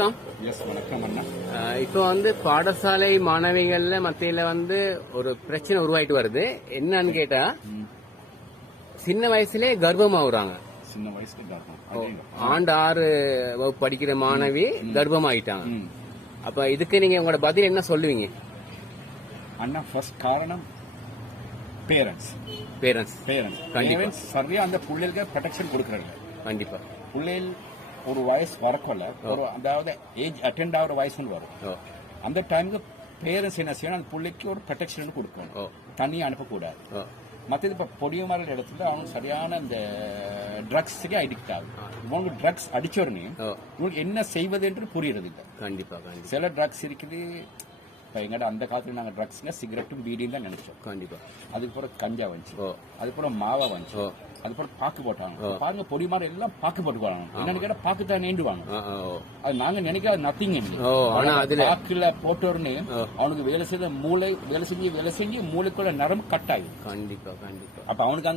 வணக்கம். வணக்கம் அண்ணா. இப்போ பாடசாலை மாணவிகள்ல மத்தியில ஒரு பிரச்சனை உருவாயிட்டு வருது. என்னன்னு கேட்டா, சின்ன வயசுல கர்ப்பமாகுறாங்க. சின்ன வயசுல கர்ப்பம். ஆண்டு 6 வகுப்பு படிக்கிற மாணவி கர்ப்பமாயிட்டாங்க. அப்ப இதுக்கு நீங்க உங்களோட பதில் என்ன சொல்லுவீங்க? அண்ணா, ஃபர்ஸ்ட் காரணம் பேரண்ட்ஸ் சரியா அந்த பிள்ளைகளுக்கு ப்ரொடெக்ஷன் கொடுக்கறாங்க. கண்டிப்பா பிள்ளைகள் ஒரு வயசு வரக்கொள்ள ஒரு அதாவது ஏஜ் அட்டெண்ட் ஆகிற வயசுன்னு வரும். அந்த டைமுக்கு பேரண்ட்ஸ் என்ன செய்யணும், அந்த பிள்ளைக்கு ஒரு ப்ரொடெக்ஷன் கொடுக்கணும், தனியாக அனுப்பக்கூடாது. மற்றது இப்ப பொடிய மாதிரி இடத்துல அவனுக்கு சரியான இந்த ட்ரக்ஸுக்கு அடிக்ட் ஆகும். இவங்களுக்கு ட்ரக்ஸ் அடிச்ச உடனே இவங்களுக்கு என்ன செய்வது என்று புரியுறது இல்லை. கண்டிப்பா சில ட்ரக்ஸ் இருக்குது. இப்போ எங்கள்ட அந்த காலத்துல நாங்கள் ட்ரக்ஸ்னா சிகரெட்டும் பீடியும் தான் நினைச்சோம். கண்டிப்பா அதுக்கப்புறம் கஞ்சா வந்துச்சு, அதுக்கப்புறம் மாவா வந்துச்சு, அதுக்கப்புறம் பாக்கு போட்டாங்க. பாருங்க பொடி மாதிரி எல்லாம் பாக்கு போட்டு போறாங்க. என்னன்னு கேட்டா பாக்கு தான் நீண்டுவாங்க. அது நாங்க நினைக்காத நத்திங். பாக்குல போட்டோன்னு அவனுக்கு வேலை செய்த மூளை வேலை செஞ்சு மூளைக்குள்ள நரம்பு கட் ஆகும். கண்டிப்பா அப்ப அவனுக்கு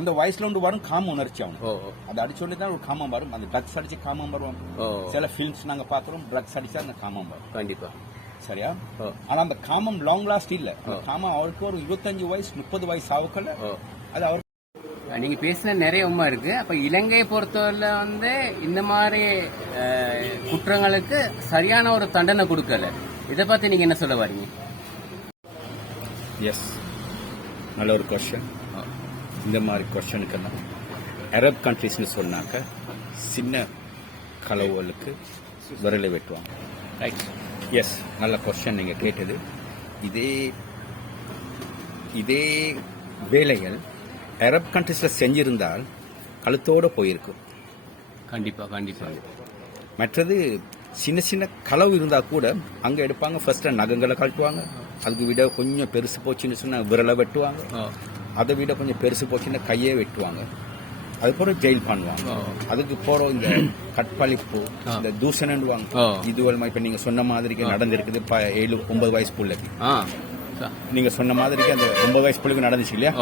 அந்த வயசுல ஒன்று வரும் காம உணர்ச்சி. அவனுக்கு அதை அடிச்சோடனே தான் ஒரு காமம் வரும். அந்த ட்ரக்ஸ் அடிச்சு காமம் வரும். சில பிலிம்ஸ் நாங்க பாக்குறோம், ட்ரக்ஸ் அடிச்சா அந்த காமம் வரும். கண்டிப்பா சரியா. ஆனா அந்த காமம் லாங் லாஸ்ட் இல்ல. காமம் அவருக்கு ஒரு 25 வயசு 30 வயசு ஆகுக்கல அது அவர். நீங்க பேசின நிறைய உண்மை இருக்கு. அப்ப இலங்கையை பொறுத்தவரை இந்த மாதிரி குற்றங்களுக்கு சரியான ஒரு தண்டனை கொடுக்கல. இதை பத்தி நீங்க என்ன சொல்ல வரீங்க? எஸ், நல்ல ஒரு கொஸ்டின். இந்த மாதிரி கொஸ்டினுக்கு அரப் கண்ட்ரிஸ்னு சொன்னாக்க சின்ன களவுகளுக்கு விரலை வெட்டுவாங்க. ரைட். எஸ், நல்ல கொஸ்டின் நீங்க கேட்டது. இதே வேலைகள் அரப் கண்ட்ரிஸ்ல செஞ்சிருந்தால் கழுத்தோட போயிருக்கும். கண்டிப்பா. மற்றது சின்ன சின்ன களவு இருந்தா கூட அங்க எடுப்பாங்க. ஃபர்ஸ்ட் நகங்களை கழட்டுவாங்க. அதுக்கு விட கொஞ்சம் பெருசு போச்சுன்னு சொன்னா விரலை வெட்டுவாங்க. அதை விட கொஞ்சம் பெருசு போச்சுன்னா கையே வெட்டுவாங்க. அதுக்கப்புறம் ஜெயில் பண்ணுவாங்க. அதுக்கு போறோம் இந்த கற்பழிப்பு, இந்த தூஷணன்வாங்க. இதுவரை இப்ப நீங்க சொன்ன மாதிரி நடந்திருக்குது. 7-9 வயசு பிள்ளைக்கு நீங்க சொன்ன மாதிரி அந்த 9 வயசு பிள்ளைக்கு நடந்துச்சு இல்லையா?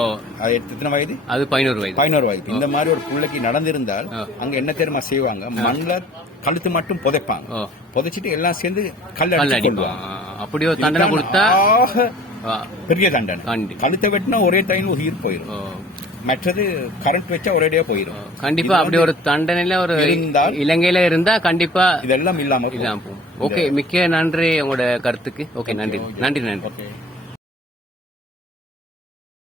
அது எத்தனை வயது? அது 11 வயது. இந்த மாதிரி ஒரு பிள்ளைக்கு நடந்திருந்தால் அங்க என்ன தெரியுமா செய்வாங்க? மண்ணில் கழுத்து மட்டும் புதைப்பாங்க. புதைச்சிட்டு எல்லாம் சேர்ந்து கல் அடிப்பாங்க. அப்படி ஒரு தண்டனை கொடுத்தா பெரிய தண்டனை. கழுத்தை வெட்டினா ஒரே டைம் உயிர் போயிடும். மற்றது கரண்ட் வச்சா ஒரேடியா போயிடும். கண்டிப்பா அப்படி ஒரு தண்டனையில ஒரு இலங்கையில இருந்தா கண்டிப்பா இதெல்லாம் இல்லாம. ஓகே, மிக்க நன்றி உங்களோட கருத்துக்கு. ஓகே, நன்றி.